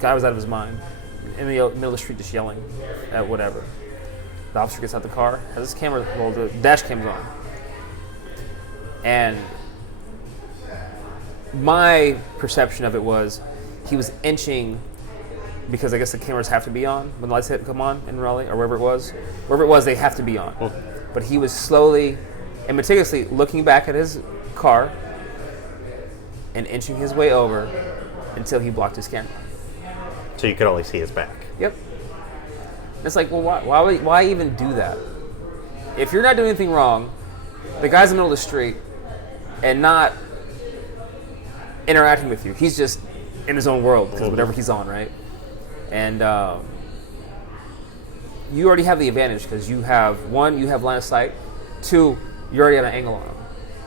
guy was out of his mind in the middle of the street just yelling at whatever. The officer gets out the car, has his camera, well, the dash cam's on. And my perception of it was he was inching, because I guess the cameras have to be on when the lights come on in Raleigh, or wherever it was. Wherever it was, they have to be on. But he was slowly and meticulously looking back at his car and inching his way over until he blocked his camera. So you could only see his back. Yep. It's like, well, why even do that? If you're not doing anything wrong, the guy's in the middle of the street and not interacting with you. He's just in his own world because whatever he's on, right? And you already have the advantage because you have line of sight. 2, you already have an angle on him,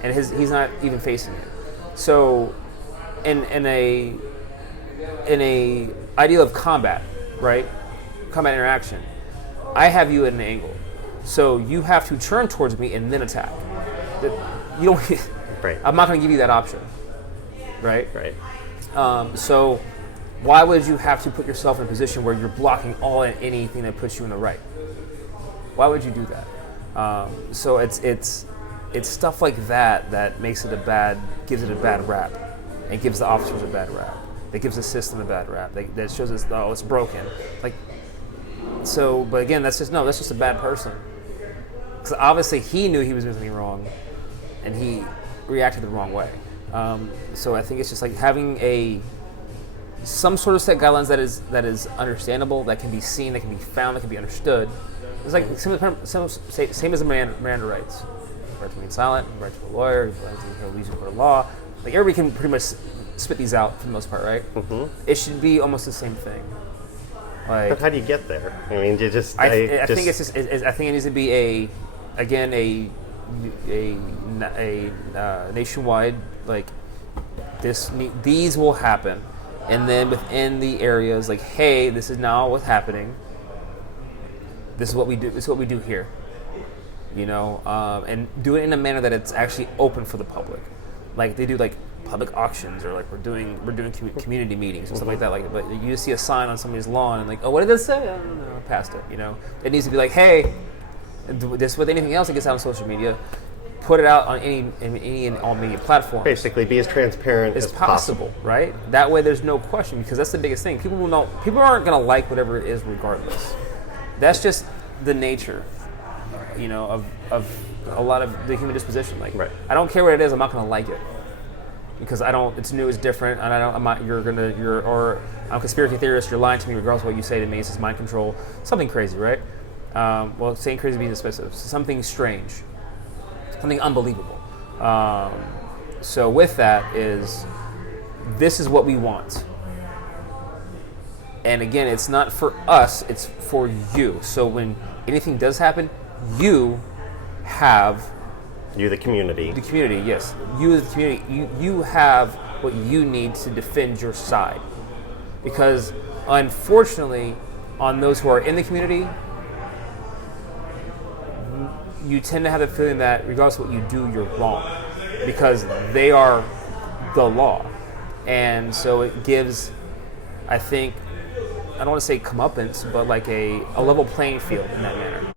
and he's not even facing it. So, in a ideal of combat, right? Combat interaction, I have you at an angle, so you have to turn towards me and then attack. You don't. Right. I'm not going to give you that option. Right. Right. So, why would you have to put yourself in a position where you're blocking all and anything that puts you in the right? Why would you do that? So it's stuff like that makes it gives it a bad rap, and gives the officers a bad rap. That gives the system a bad rap. That shows us, oh, it's broken. Like, so, but again, that's just a bad person. Because obviously he knew he was doing something wrong, and he reacted the wrong way. So I think it's just like having some sort of set guidelines that is understandable, that can be seen, that can be found, that can be understood. It's like same as the Miranda rights. Right to remain silent, right to a lawyer, right to lead to court of law. Like, everybody can pretty much spit these out for the most part, right? Mm-hmm. It should be almost the same thing. Like, but how do you get there? I mean, you just. I think it's just. I think it needs to be a nationwide, like, these will happen, and then within the areas, like, hey, this is now what's happening. This is what we do. This is what we do here. You know, and do it in a manner that it's actually open for the public. Like, they do, like, public auctions, or like we're doing community meetings and stuff like that. Like, but you just see a sign on somebody's lawn and like, oh, what did this say? I don't know. Past it. You know, it needs to be like, hey, this with anything else that gets out on social media, put it out on any and all media platforms. Basically, be as transparent as possible, right? That way, there's no question, because that's the biggest thing. People aren't gonna like whatever it is, regardless. That's just the nature, you know, of a lot of the human disposition. Like, right. I don't care what it is. I'm not gonna like it because I don't. It's new. It's different, and I don't. I'm not. Or I'm a conspiracy theorist. You're lying to me, regardless of what you say to me. It's just mind control. Something crazy, right? Well, saying crazy being dismissive. Something strange. Something unbelievable. So with that this is what we want. And again, it's not for us, it's for you. So when anything does happen, you have... You, the community. The community, yes. You as the community, you have what you need to defend your side. Because unfortunately, on those who are in the community, you tend to have the feeling that regardless of what you do, you're wrong. Because they are the law. And so it gives, I think, I don't want to say comeuppance, but like a level playing field in that manner.